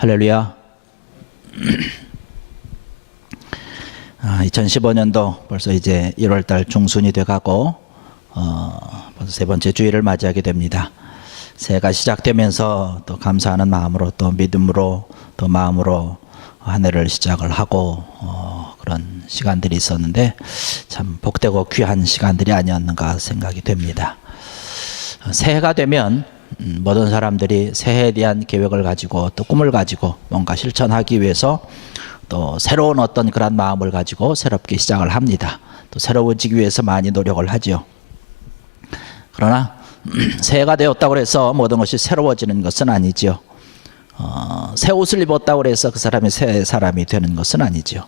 할렐루야. 2015년도 벌써 이제 1월달 중순이 돼가고 벌써 세 번째 주일을 맞이하게 됩니다. 새해가 시작되면서 또 감사하는 마음으로 또 믿음으로 또 마음으로 한 해를 시작을 하고 그런 시간들이 있었는데 참 복되고 귀한 시간들이 아니었는가 생각이 됩니다. 새해가 되면 모든 사람들이 새해에 대한 계획을 가지고 또 꿈을 가지고 뭔가 실천하기 위해서 또 새로운 어떤 그런 마음을 가지고 새롭게 시작을 합니다. 또 새로워지기 위해서 많이 노력을 하죠. 그러나 새해가 되었다고 해서 모든 것이 새로워지는 것은 아니죠. 새 옷을 입었다고 해서 그 사람이 새 사람이 되는 것은 아니죠.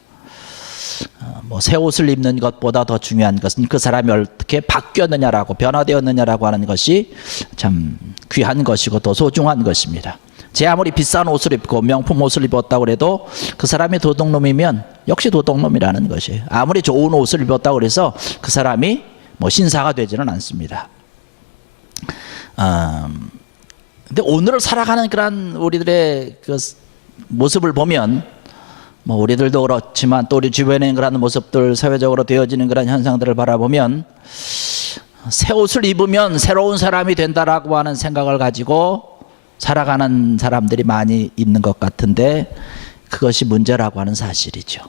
새 옷을 입는 것보다 더 중요한 것은 그 사람이 어떻게 바뀌었느냐라고 변화되었느냐라고 하는 것이 참 귀한 것이고 더 소중한 것입니다. 제 아무리 비싼 옷을 입고 명품 옷을 입었다고 해도 그 사람이 도둑놈이면 역시 도둑놈이라는 것이에요. 아무리 좋은 옷을 입었다고 해서 그 사람이 신사가 되지는 않습니다. 근데 오늘을 살아가는 그런 우리들의 그 모습을 보면 우리들도 그렇지만 또 우리 주변에 있는 그런 모습들, 사회적으로 되어지는 그런 현상들을 바라보면 새 옷을 입으면 새로운 사람이 된다라고 하는 생각을 가지고 살아가는 사람들이 많이 있는 것 같은데 그것이 문제라고 하는 사실이죠.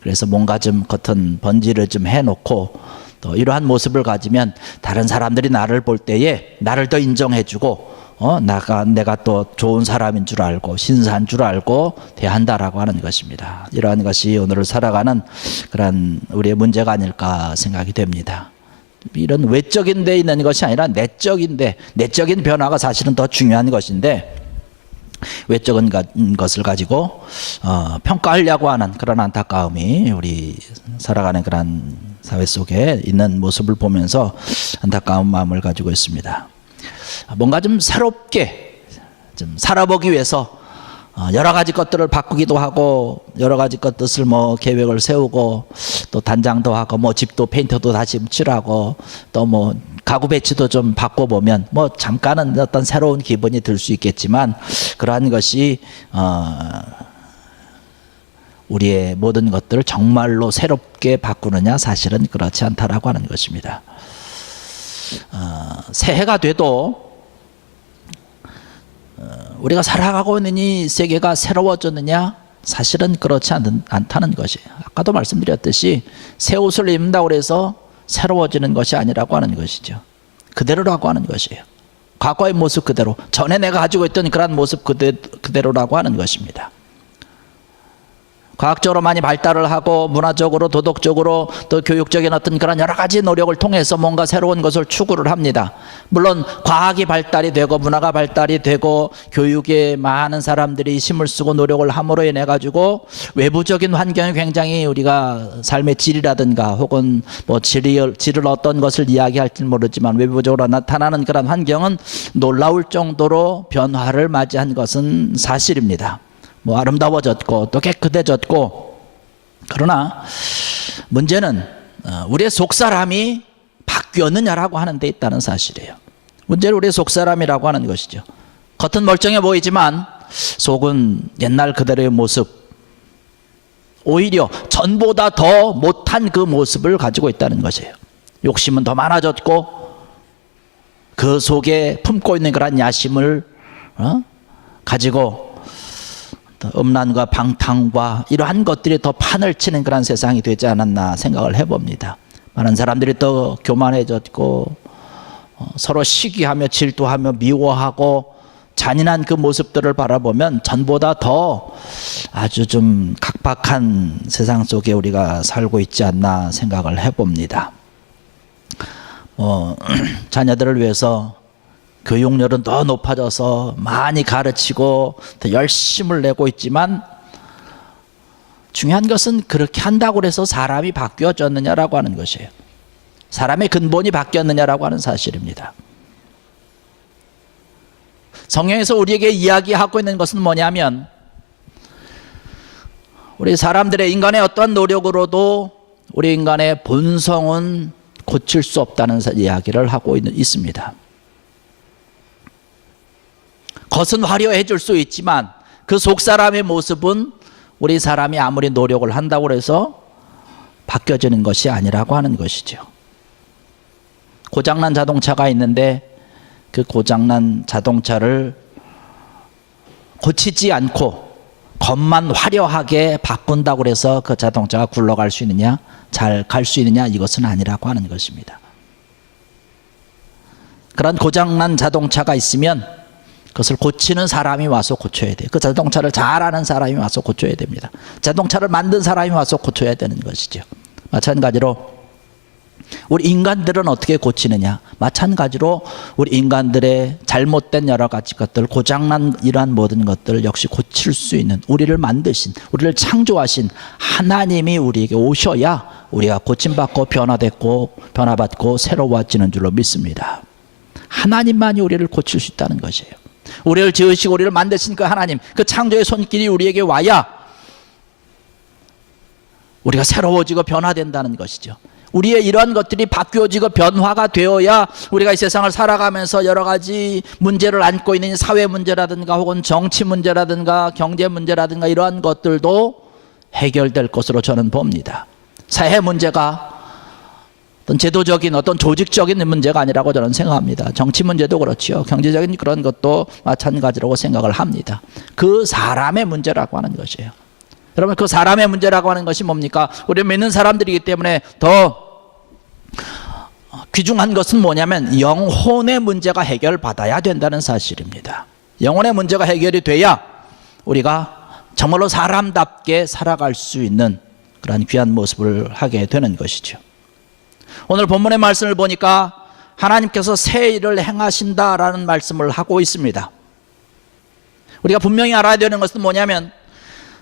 그래서 뭔가 좀 겉은 번지를 좀 해놓고 또 이러한 모습을 가지면 다른 사람들이 나를 볼 때에 나를 더 인정해주고 내가 또 좋은 사람인 줄 알고 신사인 줄 알고 대한다라고 하는 것입니다. 이러한 것이 오늘을 살아가는 그런 우리의 문제가 아닐까 생각이 됩니다. 이런 외적인 데 있는 것이 아니라 내적인 변화가 사실은 더 중요한 것인데 외적인 것을 가지고 평가하려고 하는 그런 안타까움이 우리 살아가는 그런 사회 속에 있는 모습을 보면서 안타까운 마음을 가지고 있습니다. 뭔가 좀 새롭게 좀 살아보기 위해서 여러 가지 것들을 바꾸기도 하고 여러 가지 것들을 계획을 세우고 또 단장도 하고 집도 페인트도 다시 칠하고 또 가구 배치도 좀 바꿔보면 잠깐은 어떤 새로운 기분이 들 수 있겠지만 그러한 것이 우리의 모든 것들을 정말로 새롭게 바꾸느냐 사실은 그렇지 않다라고 하는 것입니다. 새해가 돼도 우리가 살아가고 있는 이 세계가 새로워졌느냐? 사실은 그렇지 않다는 것이에요. 아까도 말씀드렸듯이 새 옷을 입는다고 해서 새로워지는 것이 아니라고 하는 것이죠. 그대로라고 하는 것이에요. 과거의 모습 그대로, 전에 내가 가지고 있던 그런 모습 그대로라고 하는 것입니다. 과학적으로 많이 발달을 하고 문화적으로 도덕적으로 또 교육적인 어떤 그런 여러 가지 노력을 통해서 뭔가 새로운 것을 추구를 합니다. 물론 과학이 발달이 되고 문화가 발달이 되고 교육에 많은 사람들이 힘을 쓰고 노력을 함으로 인해 가지고 외부적인 환경이 굉장히 우리가 삶의 질이라든가 혹은 질을 어떤 것을 이야기할지는 모르지만 외부적으로 나타나는 그런 환경은 놀라울 정도로 변화를 맞이한 것은 사실입니다. 아름다워졌고 또 깨끗해졌고 그러나 문제는 우리의 속사람이 바뀌었느냐라고 하는 데 있다는 사실이에요. 문제는 우리의 속사람이라고 하는 것이죠. 겉은 멀쩡해 보이지만 속은 옛날 그대로의 모습, 오히려 전보다 더 못한 그 모습을 가지고 있다는 것이에요. 욕심은 더 많아졌고 그 속에 품고 있는 그런 야심을 가지고 음란과 방탕과 이러한 것들이 더 판을 치는 그런 세상이 되지 않았나 생각을 해봅니다. 많은 사람들이 더 교만해졌고 서로 시기하며 질투하며 미워하고 잔인한 그 모습들을 바라보면 전보다 더 아주 좀 각박한 세상 속에 우리가 살고 있지 않나 생각을 해봅니다. 자녀들을 위해서 교육열은 더 높아져서 많이 가르치고 더 열심을 내고 있지만 중요한 것은 그렇게 한다고 해서 사람이 바뀌어졌느냐라고 하는 것이에요. 사람의 근본이 바뀌었느냐라고 하는 사실입니다. 성경에서 우리에게 이야기하고 있는 것은 뭐냐면 우리 사람들의 인간의 어떠한 노력으로도 우리 인간의 본성은 고칠 수 없다는 이야기를 하고 있습니다. 겉은 화려해 줄 수 있지만 그 속 사람의 모습은 우리 사람이 아무리 노력을 한다고 해서 바뀌어지는 것이 아니라고 하는 것이죠. 고장난 자동차가 있는데 그 고장난 자동차를 고치지 않고 겉만 화려하게 바꾼다고 해서 그 자동차가 굴러갈 수 있느냐, 잘 갈 수 있느냐, 이것은 아니라고 하는 것입니다. 그런 고장난 자동차가 있으면 그것을 고치는 사람이 와서 고쳐야 돼요. 그 자동차를 잘 아는 사람이 와서 고쳐야 됩니다. 자동차를 만든 사람이 와서 고쳐야 되는 것이죠. 마찬가지로 우리 인간들은 어떻게 고치느냐, 마찬가지로 우리 인간들의 잘못된 여러 가지 것들, 고장난 이러한 모든 것들을 역시 고칠 수 있는, 우리를 만드신, 우리를 창조하신 하나님이 우리에게 오셔야 우리가 고침받고 변화받고 새로워지는 줄로 믿습니다. 하나님만이 우리를 고칠 수 있다는 것이에요. 우리를 지으시고 우리를 만드신 그 하나님, 그 창조의 손길이 우리에게 와야 우리가 새로워지고 변화된다는 것이죠. 우리의 이러한 것들이 바뀌어지고 변화가 되어야 우리가 이 세상을 살아가면서 여러 가지 문제를 안고 있는 사회 문제라든가 혹은 정치 문제라든가 경제 문제라든가 이러한 것들도 해결될 것으로 저는 봅니다. 사회 문제가 어떤 제도적인 어떤 조직적인 문제가 아니라고 저는 생각합니다. 정치 문제도 그렇죠. 경제적인 그런 것도 마찬가지라고 생각을 합니다. 그 사람의 문제라고 하는 것이에요. 여러분, 그 사람의 문제라고 하는 것이 뭡니까? 우리 믿는 사람들이기 때문에 더 귀중한 것은 뭐냐면 영혼의 문제가 해결받아야 된다는 사실입니다. 영혼의 문제가 해결이 돼야 우리가 정말로 사람답게 살아갈 수 있는 그런 귀한 모습을 하게 되는 것이죠. 오늘 본문의 말씀을 보니까 하나님께서 새 일을 행하신다라는 말씀을 하고 있습니다. 우리가 분명히 알아야 되는 것은 뭐냐면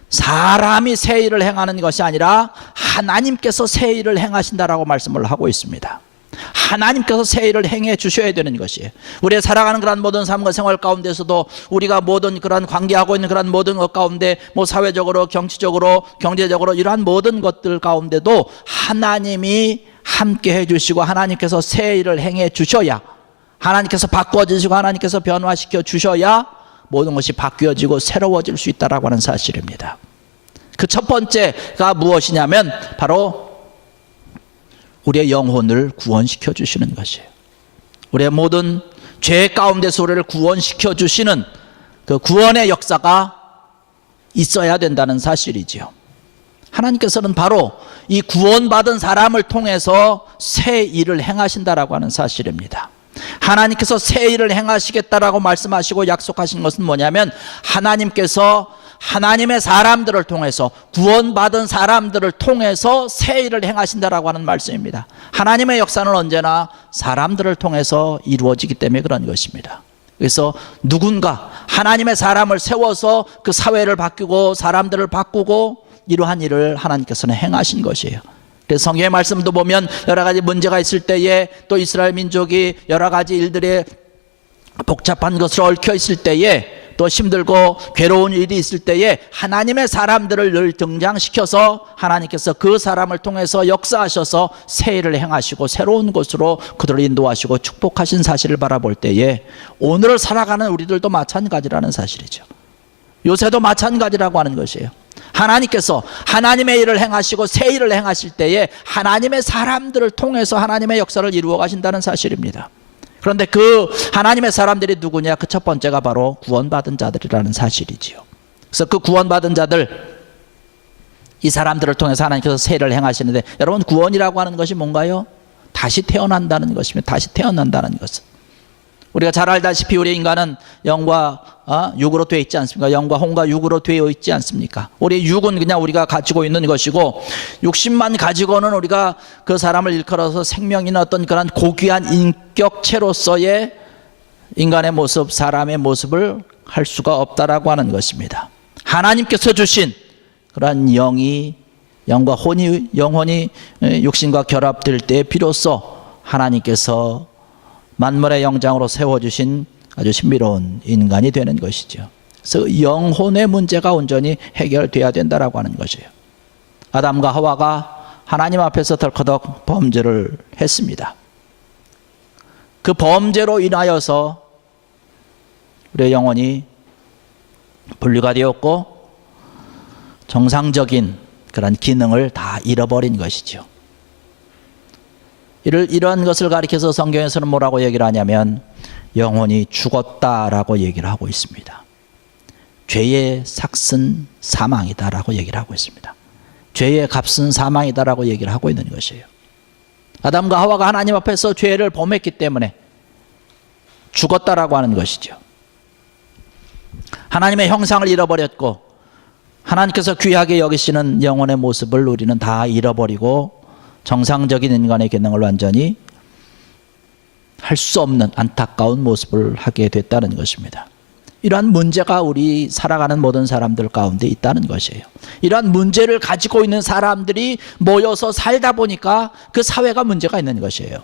사람이 새 일을 행하는 것이 아니라 하나님께서 새 일을 행하신다라고 말씀을 하고 있습니다. 하나님께서 새 일을 행해 주셔야 되는 것이에요. 우리의 살아가는 그런 모든 삶과 생활 가운데서도 우리가 모든 그런 관계하고 있는 그런 모든 것 가운데 뭐 사회적으로, 정치적으로, 경제적으로 이러한 모든 것들 가운데도 하나님이 함께 해주시고 하나님께서 새 일을 행해 주셔야, 하나님께서 바꿔주시고 하나님께서 변화시켜 주셔야 모든 것이 바뀌어지고 새로워질 수 있다라고 하는 사실입니다. 그 첫 번째가 무엇이냐면 바로 우리의 영혼을 구원시켜 주시는 것이에요. 우리의 모든 죄 가운데서 우리를 구원시켜 주시는 그 구원의 역사가 있어야 된다는 사실이지요. 하나님께서는 바로 이 구원받은 사람을 통해서 새 일을 행하신다라고 하는 사실입니다. 하나님께서 새 일을 행하시겠다라고 말씀하시고 약속하신 것은 뭐냐면 하나님께서 하나님의 사람들을 통해서, 구원받은 사람들을 통해서 새 일을 행하신다라고 하는 말씀입니다. 하나님의 역사는 언제나 사람들을 통해서 이루어지기 때문에 그런 것입니다. 그래서 누군가 하나님의 사람을 세워서 그 사회를 바꾸고 사람들을 바꾸고 이러한 일을 하나님께서는 행하신 것이에요. 그래서 성경의 말씀도 보면 여러 가지 문제가 있을 때에, 또 이스라엘 민족이 여러 가지 일들에 복잡한 것으로 얽혀 있을 때에, 또 힘들고 괴로운 일이 있을 때에 하나님의 사람들을 늘 등장시켜서 하나님께서 그 사람을 통해서 역사하셔서 새 일을 행하시고 새로운 곳으로 그들을 인도하시고 축복하신 사실을 바라볼 때에 오늘을 살아가는 우리들도 마찬가지라는 사실이죠. 요새도 마찬가지라고 하는 것이에요. 하나님께서 하나님의 일을 행하시고 새 일을 행하실 때에 하나님의 사람들을 통해서 하나님의 역사를 이루어 가신다는 사실입니다. 그런데 그 하나님의 사람들이 누구냐? 그 첫 번째가 바로 구원받은 자들이라는 사실이지요. 그래서 그 구원받은 자들, 이 사람들을 통해서 하나님께서 새 일을 행하시는데, 여러분, 구원이라고 하는 것이 뭔가요? 다시 태어난다는 것입니다. 다시 태어난다는 것은, 우리가 잘 알다시피 우리 인간은 영과 육으로 되어 있지 않습니까? 영과 혼과 육으로 되어 있지 않습니까? 우리 육은 그냥 우리가 가지고 있는 것이고, 육신만 가지고는 우리가 그 사람을 일컬어서 생명이나 어떤 그런 고귀한 인격체로서의 인간의 모습, 사람의 모습을 할 수가 없다라고 하는 것입니다. 하나님께서 주신 그런 영과 혼이, 영혼이 육신과 결합될 때 비로소 하나님께서 만물의 영장으로 세워주신 아주 신비로운 인간이 되는 것이죠. 그래서 영혼의 문제가 온전히 해결돼야 된다라고 하는 것이에요. 아담과 하와가 하나님 앞에서 덜커덕 범죄를 했습니다. 그 범죄로 인하여서 우리의 영혼이 분리가 되었고 정상적인 그런 기능을 다 잃어버린 것이죠. 이러한 것을 가리켜서 성경에서는 뭐라고 얘기를 하냐면 영혼이 죽었다라고 얘기를 하고 있습니다. 죄의 삭은 사망이다라고 얘기를 하고 있습니다. 죄의 값은 사망이다라고 얘기를 하고 있는 것이에요. 아담과 하와가 하나님 앞에서 죄를 범했기 때문에 죽었다라고 하는 것이죠. 하나님의 형상을 잃어버렸고 하나님께서 귀하게 여기시는 영혼의 모습을 우리는 다 잃어버리고 정상적인 인간의 기능을 완전히 할 수 없는 안타까운 모습을 하게 됐다는 것입니다. 이러한 문제가 우리 살아가는 모든 사람들 가운데 있다는 것이에요. 이러한 문제를 가지고 있는 사람들이 모여서 살다 보니까 그 사회가 문제가 있는 것이에요.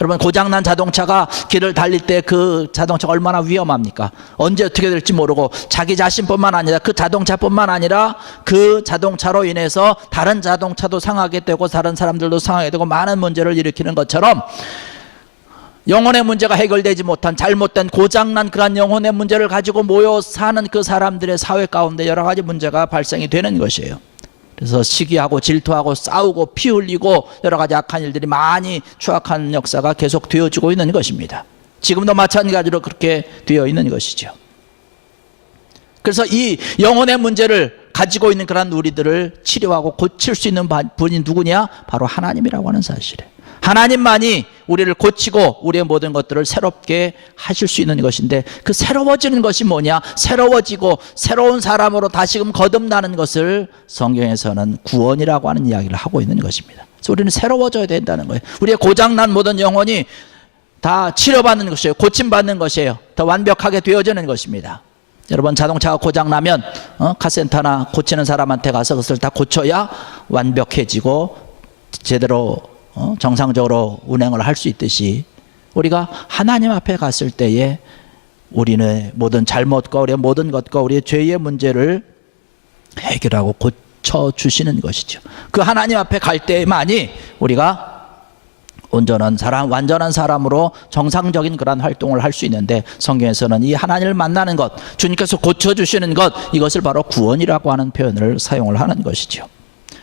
여러분, 고장난 자동차가 길을 달릴 때 그 자동차가 얼마나 위험합니까? 언제 어떻게 될지 모르고 자기 자신뿐만 아니라 그 자동차뿐만 아니라 그 자동차로 인해서 다른 자동차도 상하게 되고 다른 사람들도 상하게 되고 많은 문제를 일으키는 것처럼 영혼의 문제가 해결되지 못한 잘못된 고장난 그런 영혼의 문제를 가지고 모여 사는 그 사람들의 사회 가운데 여러 가지 문제가 발생이 되는 것이에요. 그래서 시기하고 질투하고 싸우고 피 흘리고 여러 가지 악한 일들이 많이 추악한 역사가 계속 되어지고 있는 것입니다. 지금도 마찬가지로 그렇게 되어 있는 것이죠. 그래서 이 영혼의 문제를 가지고 있는 그런 우리들을 치료하고 고칠 수 있는 분이 누구냐? 바로 하나님이라고 하는 사실이에요. 하나님만이 우리를 고치고 우리의 모든 것들을 새롭게 하실 수 있는 것인데, 그 새로워지는 것이 뭐냐? 새로워지고 새로운 사람으로 다시금 거듭나는 것을 성경에서는 구원이라고 하는 이야기를 하고 있는 것입니다. 그래서 우리는 새로워져야 된다는 거예요. 우리의 고장난 모든 영혼이 다 치료받는 것이에요. 고침받는 것이에요. 더 완벽하게 되어지는 것입니다. 여러분, 자동차가 고장나면 카센터나 고치는 사람한테 가서 그것을 다 고쳐야 완벽해지고 제대로 정상적으로 운행을 할 수 있듯이, 우리가 하나님 앞에 갔을 때에 우리의 모든 잘못과 우리의 모든 것과 우리의 죄의 문제를 해결하고 고쳐주시는 것이죠. 그 하나님 앞에 갈 때만이 우리가 온전한 사람, 완전한 사람으로 정상적인 그런 활동을 할 수 있는데, 성경에서는 이 하나님을 만나는 것, 주님께서 고쳐주시는 것, 이것을 바로 구원이라고 하는 표현을 사용을 하는 것이죠.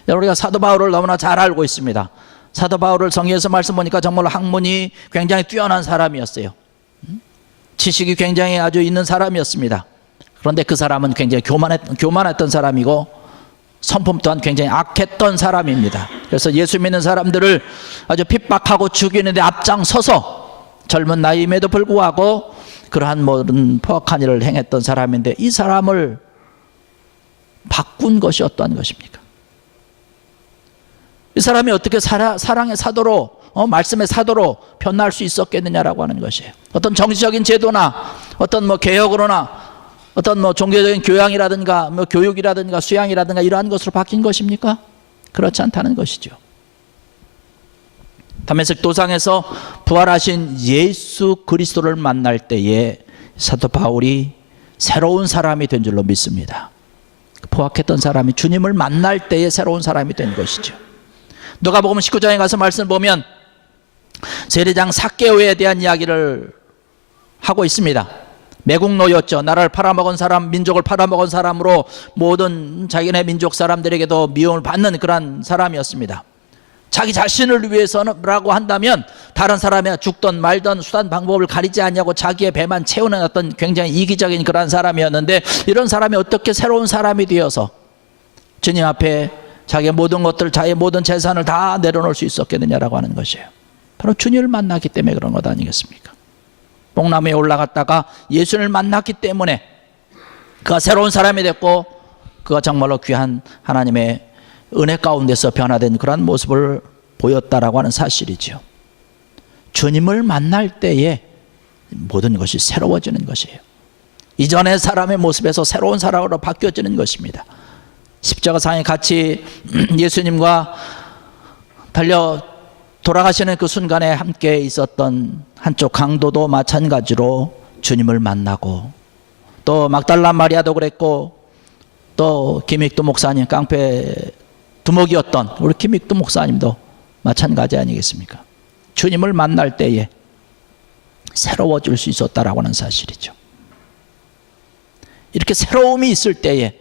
우리가 사도 바울을 너무나 잘 알고 있습니다. 사도 바울을 성경에서 말씀 보니까 정말 학문이 굉장히 뛰어난 사람이었어요. 지식이 굉장히 아주 있는 사람이었습니다. 그런데 그 사람은 굉장히 교만했던 사람이고 성품 또한 굉장히 악했던 사람입니다. 그래서 예수 믿는 사람들을 아주 핍박하고 죽이는데 앞장서서 젊은 나이임에도 불구하고 그러한 모든 포악한 일을 행했던 사람인데, 이 사람을 바꾼 것이 어떠한 것입니까? 이 사람이 어떻게 사랑의 사도로, 말씀의 사도로 변화할 수 있었겠느냐라고 하는 것이에요. 어떤 정치적인 제도나 어떤 개혁으로나 어떤 종교적인 교양이라든가 교육이라든가 수양이라든가 이러한 것으로 바뀐 것입니까? 그렇지 않다는 것이죠. 다메섹 도상에서 부활하신 예수 그리스도를 만날 때에 사도 바울이 새로운 사람이 된 줄로 믿습니다. 포악했던 사람이 주님을 만날 때에 새로운 사람이 된 것이죠. 누가복음 19장에 가서 말씀 보면 세리장 삭개오에 대한 이야기를 하고 있습니다. 매국노였죠. 나라를 팔아먹은 사람, 민족을 팔아먹은 사람으로 모든 자기네 민족 사람들에게도 미움을 받는 그런 사람이었습니다. 자기 자신을 위해서라고 한다면 다른 사람이 죽던 말던 수단 방법을 가리지 않냐고 자기의 배만 채우는 어떤 굉장히 이기적인 그런 사람이었는데, 이런 사람이 어떻게 새로운 사람이 되어서 주님 앞에 자기의 모든 것들, 자기의 모든 재산을 다 내려놓을 수 있었겠느냐라고 하는 것이에요. 바로 주님을 만났기 때문에 그런 것 아니겠습니까? 뽕나무에 올라갔다가 예수를 만났기 때문에 그가 새로운 사람이 됐고, 그가 정말로 귀한 하나님의 은혜 가운데서 변화된 그런 모습을 보였다라고 하는 사실이죠. 주님을 만날 때에 모든 것이 새로워지는 것이에요. 이전의 사람의 모습에서 새로운 사람으로 바뀌어지는 것입니다. 십자가상에 같이 예수님과 돌아가시는 그 순간에 함께 있었던 한쪽 강도도 마찬가지로 주님을 만나고, 또 막달라 마리아도 그랬고, 또 김익두 목사님, 깡패 두목이었던 우리 김익두 목사님도 마찬가지 아니겠습니까? 주님을 만날 때에 새로워질 수 있었다라고 하는 사실이죠. 이렇게 새로움이 있을 때에,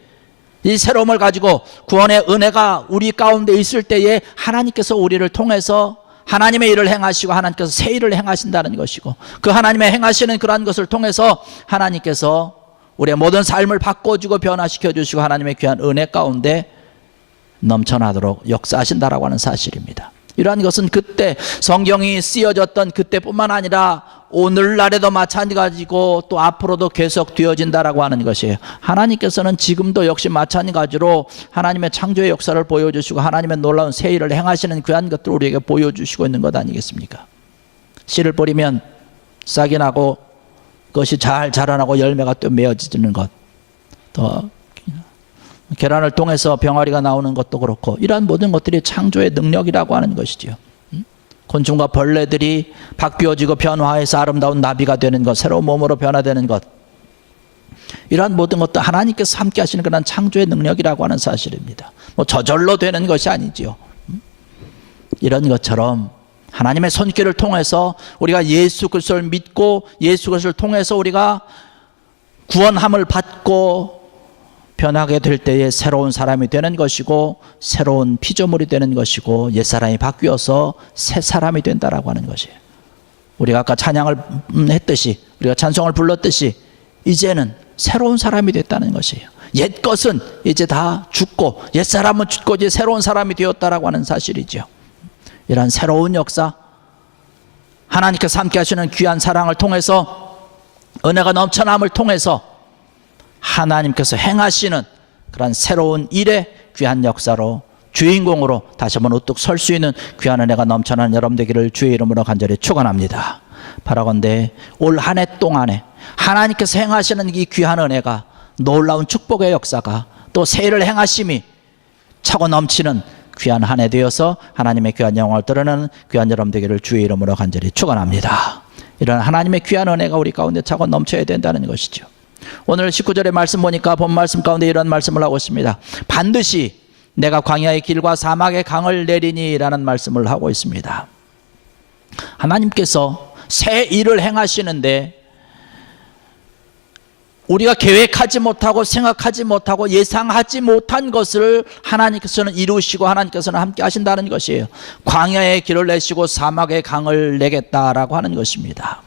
이 새로움을 가지고 구원의 은혜가 우리 가운데 있을 때에 하나님께서 우리를 통해서 하나님의 일을 행하시고 하나님께서 새 일을 행하신다는 것이고, 그 하나님의 행하시는 그러한 것을 통해서 하나님께서 우리의 모든 삶을 바꿔주고 변화시켜 주시고 하나님의 귀한 은혜 가운데 넘쳐나도록 역사하신다라고 하는 사실입니다. 이러한 것은 그때 성경이 쓰여졌던 그때뿐만 아니라 오늘날에도 마찬가지고 또 앞으로도 계속 되어진다라고 하는 것이에요. 하나님께서는 지금도 역시 마찬가지로 하나님의 창조의 역사를 보여주시고 하나님의 놀라운 새 일을 행하시는 귀한 것들을 우리에게 보여주시고 있는 것 아니겠습니까? 씨를 뿌리면 싹이 나고 그것이 잘 자라나고 열매가 또 맺어지는 것, 또 계란을 통해서 병아리가 나오는 것도 그렇고, 이러한 모든 것들이 창조의 능력이라고 하는 것이지요. 곤충과 벌레들이 바뀌어지고 변화해서 아름다운 나비가 되는 것, 새로운 몸으로 변화되는 것, 이러한 모든 것도 하나님께서 함께 하시는 그런 창조의 능력이라고 하는 사실입니다. 뭐 저절로 되는 것이 아니지요. 이런 것처럼 하나님의 손길을 통해서 우리가 예수 그리스도를 믿고 예수 그리스도를 통해서 우리가 구원함을 받고 변하게 될 때에 새로운 사람이 되는 것이고, 새로운 피조물이 되는 것이고, 옛사람이 바뀌어서 새 사람이 된다라고 하는 것이에요. 우리가 아까 찬양을 했듯이, 우리가 찬송을 불렀듯이 이제는 새로운 사람이 됐다는 것이에요. 옛 것은 이제 다 죽고, 옛사람은 죽고 이제 새로운 사람이 되었다라고 하는 사실이죠. 이러한 새로운 역사, 하나님께서 함께 하시는 귀한 사랑을 통해서, 은혜가 넘쳐남을 통해서 하나님께서 행하시는 그런 새로운 일의 귀한 역사로 주인공으로 다시 한번 우뚝 설 수 있는 귀한 은혜가 넘쳐나는 여러분 되기를 주의 이름으로 간절히 축원합니다. 바라건대 올 한 해 동안에 하나님께서 행하시는 이 귀한 은혜가, 놀라운 축복의 역사가, 또 새 일을 행하심이 차고 넘치는 귀한 한 해 되어서 하나님의 귀한 영광을 드러내는 귀한 여러분 되기를 주의 이름으로 간절히 축원합니다. 이런 하나님의 귀한 은혜가 우리 가운데 차고 넘쳐야 된다는 것이죠. 오늘 19절의 말씀 보니까 본 말씀 가운데 이런 말씀을 하고 있습니다. 반드시 내가 광야의 길과 사막의 강을 내리니 라는 말씀을 하고 있습니다. 하나님께서 새 일을 행하시는데 우리가 계획하지 못하고 생각하지 못하고 예상하지 못한 것을 하나님께서는 이루시고 하나님께서는 함께 하신다는 것이에요. 광야의 길을 내시고 사막의 강을 내겠다라고 하는 것입니다.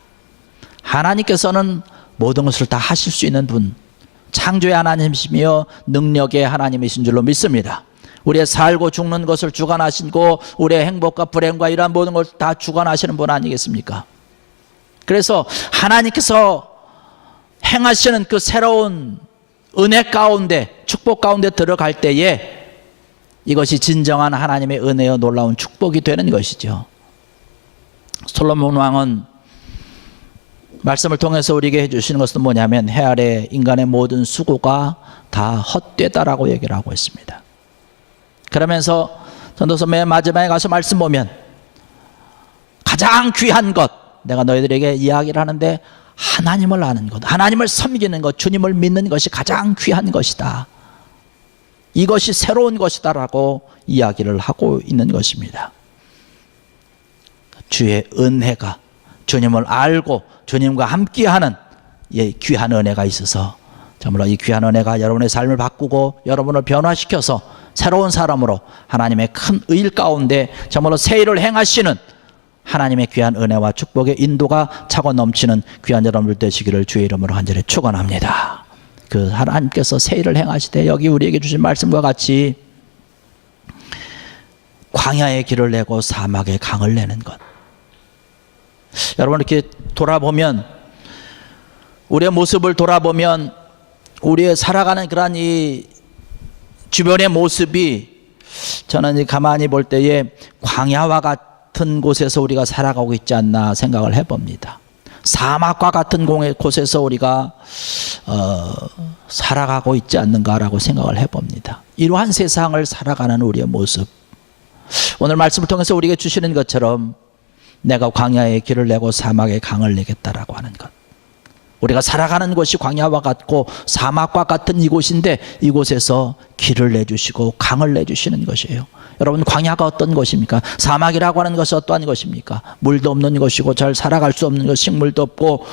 하나님께서는 모든 것을 다 하실 수 있는 분, 창조의 하나님이시며 능력의 하나님이신 줄로 믿습니다. 우리의 살고 죽는 것을 주관하시고 우리의 행복과 불행과 이러한 모든 것을 다 주관하시는 분 아니겠습니까? 그래서 하나님께서 행하시는 그 새로운 은혜 가운데, 축복 가운데 들어갈 때에 이것이 진정한 하나님의 은혜여 놀라운 축복이 되는 것이죠. 솔로몬 왕은 말씀을 통해서 우리에게 해주시는 것은 뭐냐면, 해 아래 인간의 모든 수고가 다 헛되다라고 얘기를 하고 있습니다. 그러면서 전도서 맨 마지막에 가서 말씀 보면 가장 귀한 것, 내가 너희들에게 이야기를 하는데 하나님을 아는 것, 하나님을 섬기는 것, 주님을 믿는 것이 가장 귀한 것이다, 이것이 새로운 것이다라고 이야기를 하고 있는 것입니다. 주의 은혜가, 주님을 알고 주님과 함께하는 이 귀한 은혜가 있어서 정말로 이 귀한 은혜가 여러분의 삶을 바꾸고 여러분을 변화시켜서 새로운 사람으로 하나님의 큰 의 가운데 정말로 새 일을 행하시는 하나님의 귀한 은혜와 축복의 인도가 차고 넘치는 귀한 여러분들 되시기를 주의 이름으로 간절히 축원합니다. 그 하나님께서 새 일을 행하시되 여기 우리에게 주신 말씀과 같이 광야의 길을 내고 사막의 강을 내는 것, 여러분 이렇게 돌아보면, 우리의 모습을 돌아보면 우리의 살아가는 그런 이 주변의 모습이, 저는 가만히 볼 때에 광야와 같은 곳에서 우리가 살아가고 있지 않나 생각을 해봅니다. 사막과 같은 곳에서 우리가 살아가고 있지 않는가라고 생각을 해봅니다. 이러한 세상을 살아가는 우리의 모습, 오늘 말씀을 통해서 우리에게 주시는 것처럼 내가 광야의 길을 내고 사막의 강을 내겠다라고 하는 것, 우리가 살아가는 곳이 광야와 같고 사막과 같은 이곳인데 이곳에서 길을 내주시고 강을 내주시는 것이에요. 여러분, 광야가 어떤 곳입니까? 사막이라고 하는 것이 어떠한 것입니까? 물도 없는 곳이고 잘 살아갈 수 없는 것, 식물도 없고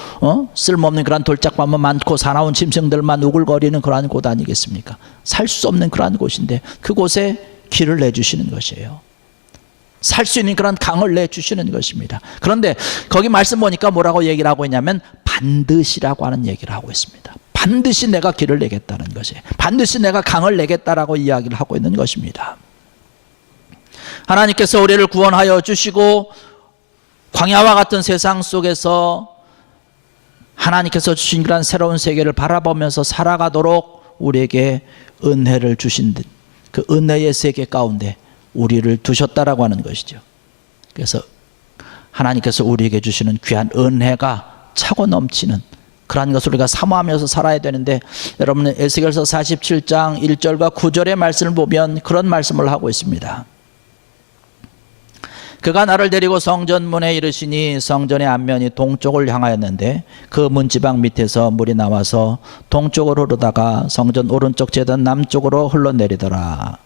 쓸모없는 그런 돌짝밭만 많고 사나운 짐승들만 우글거리는 그러한 곳 아니겠습니까? 살 수 없는 그러한 곳인데 그곳에 길을 내주시는 것이에요. 살 수 있는 그런 강을 내주시는 것입니다. 그런데 거기 말씀 보니까 뭐라고 얘기를 하고 있냐면 반드시라고 하는 얘기를 하고 있습니다. 반드시 내가 길을 내겠다는 것이에요. 반드시 내가 강을 내겠다라고 이야기를 하고 있는 것입니다. 하나님께서 우리를 구원하여 주시고 광야와 같은 세상 속에서 하나님께서 주신 그런 새로운 세계를 바라보면서 살아가도록 우리에게 은혜를 주신 그 은혜의 세계 가운데 우리를 두셨다라고 하는 것이죠. 그래서 하나님께서 우리에게 주시는 귀한 은혜가 차고 넘치는 그러한 것을 우리가 사모하면서 살아야 되는데, 여러분은 에스겔서 47장 1절과 9절의 말씀을 보면 그런 말씀을 하고 있습니다. 그가 나를 데리고 성전문에 이르시니 성전의 앞면이 동쪽을 향하였는데 그 문지방 밑에서 물이 나와서 동쪽으로 흐르다가 성전 오른쪽 제단 남쪽으로 흘러내리더라.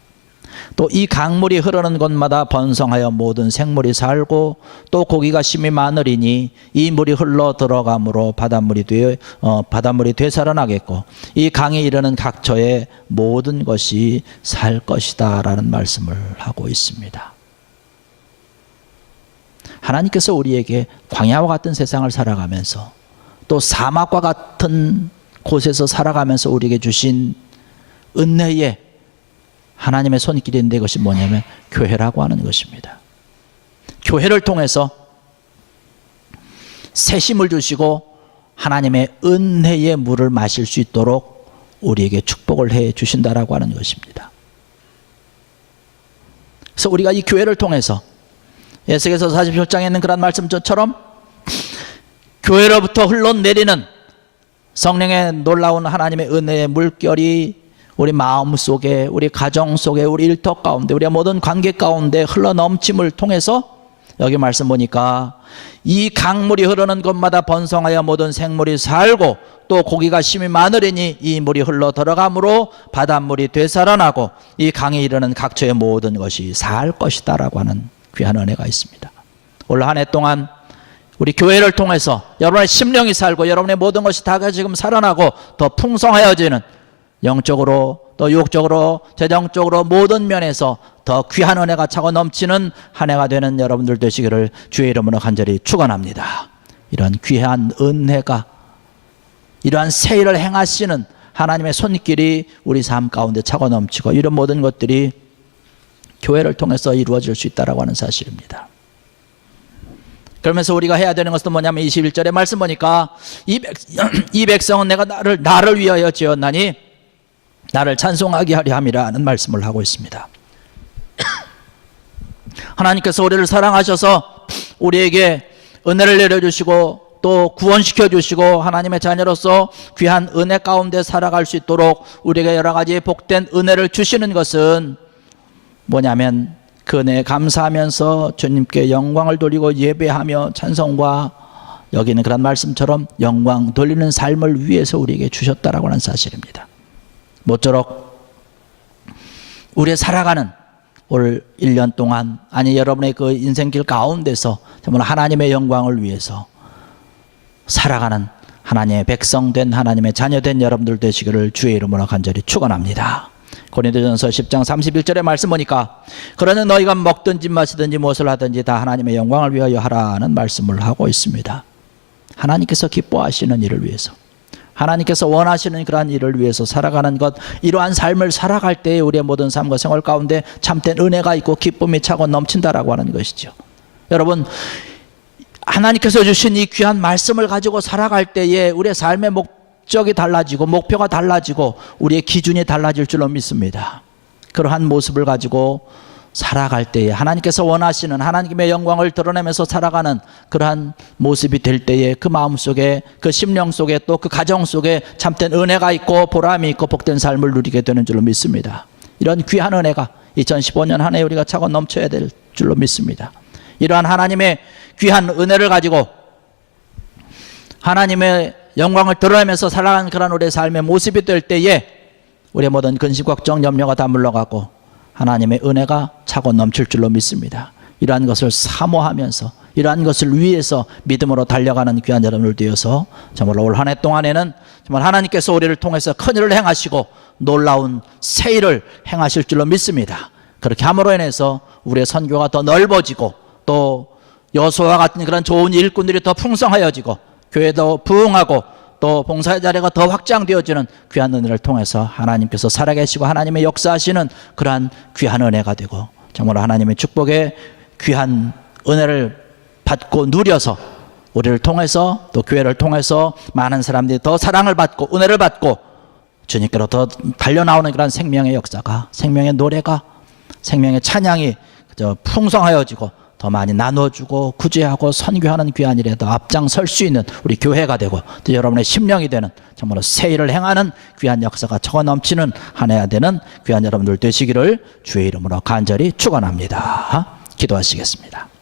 또 이 강물이 흐르는 곳마다 번성하여 모든 생물이 살고 또 고기가 심히 많으리니 이 물이 흘러 들어가므로 바닷물이 되살아나겠고 이 강에 이르는 각처에 모든 것이 살 것이다 라는 말씀을 하고 있습니다. 하나님께서 우리에게 광야와 같은 세상을 살아가면서 또 사막과 같은 곳에서 살아가면서 우리에게 주신 은혜의 하나님의 손길인데, 그것이 뭐냐면 교회라고 하는 것입니다. 교회를 통해서 새 힘을 주시고 하나님의 은혜의 물을 마실 수 있도록 우리에게 축복을 해 주신다라고 하는 것입니다. 그래서 우리가 이 교회를 통해서 에스겔서 47장에 있는 그런 말씀처럼 교회로부터 흘러내리는 성령의 놀라운 하나님의 은혜의 물결이 우리 마음 속에, 우리 가정 속에, 우리 일터 가운데, 우리의 모든 관계 가운데 흘러넘침을 통해서 여기 말씀 보니까 이 강물이 흐르는 곳마다 번성하여 모든 생물이 살고 또 고기가 심히 많으리니 이 물이 흘러 들어가므로 바닷물이 되살아나고 이 강에 이르는 각처의 모든 것이 살 것이다 라고 하는 귀한 은혜가 있습니다. 올 한 해 동안 우리 교회를 통해서 여러분의 심령이 살고 여러분의 모든 것이 다 지금 살아나고 더 풍성하여지는, 영적으로 또 육적으로 재정적으로 모든 면에서 더 귀한 은혜가 차고 넘치는 한 해가 되는 여러분들 되시기를 주의 이름으로 간절히 축원합니다. 이런 귀한 은혜가, 이러한 새 일을 행하시는 하나님의 손길이 우리 삶 가운데 차고 넘치고 이런 모든 것들이 교회를 통해서 이루어질 수 있다고 하는 사실입니다. 그러면서 우리가 해야 되는 것은 뭐냐면 21절의 말씀 보니까 이 백성은 내가 나를 위하여 지었나니 나를 찬송하게 하려 함이라는 말씀을 하고 있습니다. 하나님께서 우리를 사랑하셔서 우리에게 은혜를 내려주시고 또 구원시켜 주시고 하나님의 자녀로서 귀한 은혜 가운데 살아갈 수 있도록 우리에게 여러 가지 복된 은혜를 주시는 것은 뭐냐면 그 은혜에 감사하면서 주님께 영광을 돌리고 예배하며 찬송과 여기는 그런 말씀처럼 영광 돌리는 삶을 위해서 우리에게 주셨다라고 하는 사실입니다. 모쪼록 우리의 살아가는 올 1년 동안, 아니 여러분의 그 인생길 가운데서 정말 하나님의 영광을 위해서 살아가는 하나님의 백성된 하나님의 자녀된 여러분들 되시기를 주의 이름으로 간절히 축원합니다. 고린도전서 10장 31절의 말씀 보니까 그러는 너희가 먹든지 마시든지 무엇을 하든지 다 하나님의 영광을 위하여 하라는 말씀을 하고 있습니다. 하나님께서 기뻐하시는 일을 위해서, 하나님께서 원하시는 그러한 일을 위해서 살아가는 것, 이러한 삶을 살아갈 때에 우리의 모든 삶과 생활 가운데 참된 은혜가 있고 기쁨이 차고 넘친다라고 하는 것이죠. 여러분, 하나님께서 주신 이 귀한 말씀을 가지고 살아갈 때에 우리의 삶의 목적이 달라지고 목표가 달라지고 우리의 기준이 달라질 줄로 믿습니다. 그러한 모습을 가지고 살아갈 때에 하나님께서 원하시는 하나님의 영광을 드러내면서 살아가는 그러한 모습이 될 때에 그 마음 속에, 그 심령 속에, 또 그 가정 속에 참된 은혜가 있고 보람이 있고 복된 삶을 누리게 되는 줄로 믿습니다. 이런 귀한 은혜가 2015년 한 해 우리가 차고 넘쳐야 될 줄로 믿습니다. 이러한 하나님의 귀한 은혜를 가지고 하나님의 영광을 드러내면서 살아가는 그런 우리의 삶의 모습이 될 때에 우리의 모든 근심, 걱정, 염려가 다 물러가고 하나님의 은혜가 차고 넘칠 줄로 믿습니다. 이러한 것을 사모하면서 이러한 것을 위해서 믿음으로 달려가는 귀한 여러분들 되어서 정말 올 한 해 동안에는 정말 하나님께서 우리를 통해서 큰 일을 행하시고 놀라운 새 일을 행하실 줄로 믿습니다. 그렇게 함으로 인해서 우리의 선교가 더 넓어지고 또 여호수아와 같은 그런 좋은 일꾼들이 더 풍성하여지고 교회도 부흥하고 또 봉사의 자리가 더 확장되어지는 귀한 은혜를 통해서 하나님께서 살아계시고 하나님의 역사하시는 그러한 귀한 은혜가 되고 정말 하나님의 축복의 귀한 은혜를 받고 누려서 우리를 통해서 또 교회를 통해서 많은 사람들이 더 사랑을 받고 은혜를 받고 주님께로 더 달려나오는 그런 생명의 역사가, 생명의 노래가, 생명의 찬양이 그저 풍성하여지고 더 많이 나눠주고 구제하고 선교하는 귀한 일에 더 앞장설 수 있는 우리 교회가 되고 또 여러분의 심령이 되는 정말로 새 일을 행하는 귀한 역사가 차고 넘치는 한 해가 되는 귀한 여러분들 되시기를 주의 이름으로 간절히 축원합니다. 기도하시겠습니다.